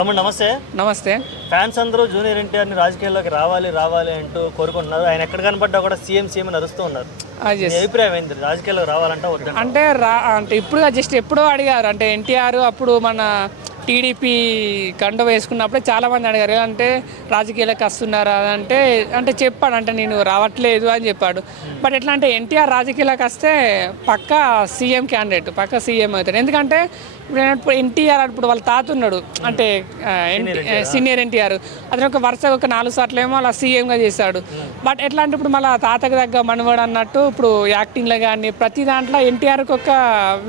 తమ్ముడు నమస్తే. నమస్తే. ఫ్యాన్స్ అందరూ జూనియర్ ఎన్టీఆర్ని రాజకీయాల్లోకి రావాలి రావాలి అంటూ కోరుకుంటున్నారు. ఆయన ఎక్కడ కనపడ్డా కూడా సీఎం సీఎం అని అరుస్తూ ఉన్నారు. మీ అభిప్రాయం ఏంది? రాజకీయాల్లోకి రావాలంటే వద్దు అంటే ఇప్పుడు జస్ట్ ఎప్పుడో అడిగారు. అంటే ఎన్టీఆర్ అప్పుడు మన టీడీపీ కండ వేసుకున్నప్పుడే చాలామంది అడిగారు అంటే రాజకీయాలకు వస్తున్నారా అంటే చెప్పాడు. అంటే నేను రావట్లేదు అని చెప్పాడు. బట్ ఎట్లా అంటే ఎన్టీఆర్ రాజకీయాలకు వస్తే పక్కా సీఎం క్యాండిడేట్, పక్కా సీఎం అవుతాడు. ఎందుకంటే ఇప్పుడు ఎన్టీఆర్ ఇప్పుడు వాళ్ళ తాత ఉన్నాడు, అంటే సీనియర్ ఎన్టీఆర్. అతను ఒక వరుసగా ఒక 4 సార్లు ఏమో అలా సీఎంగా చేశాడు. బట్ ఎట్లా అంటే ఇప్పుడు మళ్ళీ తాతకు దగ్గర మనవాడు అన్నట్టు ఇప్పుడు యాక్టింగ్లో కానీ ప్రతి దాంట్లో ఎన్టీఆర్కి ఒక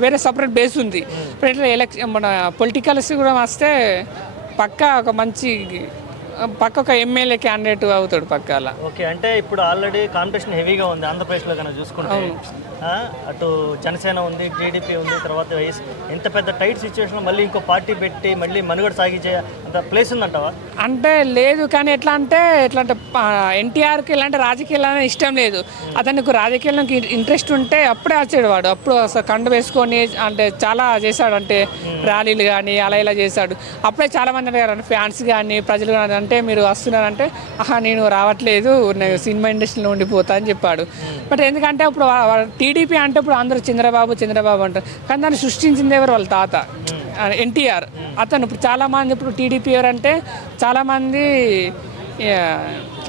వేరే సపరేట్ బేస్ ఉంది. ఇప్పుడు ఎట్లా ఎలక్షన్ మన పొలిటికల్స్ కూడా వస్తే పక్కా ఒక మంచి ఒక ఎమ్మెల్యే క్యాండిడేట్ అవుతాడు పక్క అలా. ఓకే, అంటే ఇప్పుడు ఆల్రెడీ కాంపిటీషన్ హెవీగా ఉంది ఆంధ్రప్రదేశ్లో కనుక చూసుకుంటే. అటు జనసేన ఉంది, టీడీపీ ఉంది, తర్వాత ఇంత పెద్ద టైట్ సిచ్యువేషన్ మళ్ళీ ఇంకో పార్టీ పెట్టి మళ్ళీ మనుగడ సాగించే అంత ప్లేస్ ఉందంటావా? అంటే లేదు, కానీ ఎట్లా అంటే ఎన్టీఆర్కి ఇలాంటి రాజకీయాలు ఇష్టం లేదు. అతనికి రాజకీయాలకు ఇంట్రెస్ట్ ఉంటే అప్పుడే వచ్చాడు వాడు. అప్పుడు అసలు కండు వేసుకొని అంటే చాలా చేశాడు. అంటే ర్యాలీలు కానీ అలా ఇలా చేశాడు. అప్పుడే చాలామంది అడిగారు ఫ్యాన్స్ కానీ ప్రజలు కానీ, అంటే మీరు వస్తున్నారంటే నేను రావట్లేదు, నేను సినిమా ఇండస్ట్రీలో ఉండిపోతా అని చెప్పాడు. బట్ ఎందుకంటే ఇప్పుడు టీడీపీ అంటే ఇప్పుడు అందరూ చంద్రబాబు అంటారు, కానీ దాన్ని సృష్టించింది ఎవరు? వాళ్ళ తాత ఎన్టీఆర్. అతను ఇప్పుడు చాలామంది ఇప్పుడు టీడీపీ ఎవరంటే చాలామంది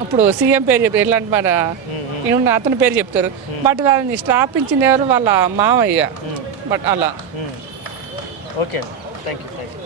ఇప్పుడు సీఎం పేరు చెప్తారు, ఎట్లాంటి మన అతని పేరు చెప్తారు. బట్ దాన్ని స్థాపించింది ఎవరు? వాళ్ళ మామయ్య. బట్ అలా. Okay, thank you.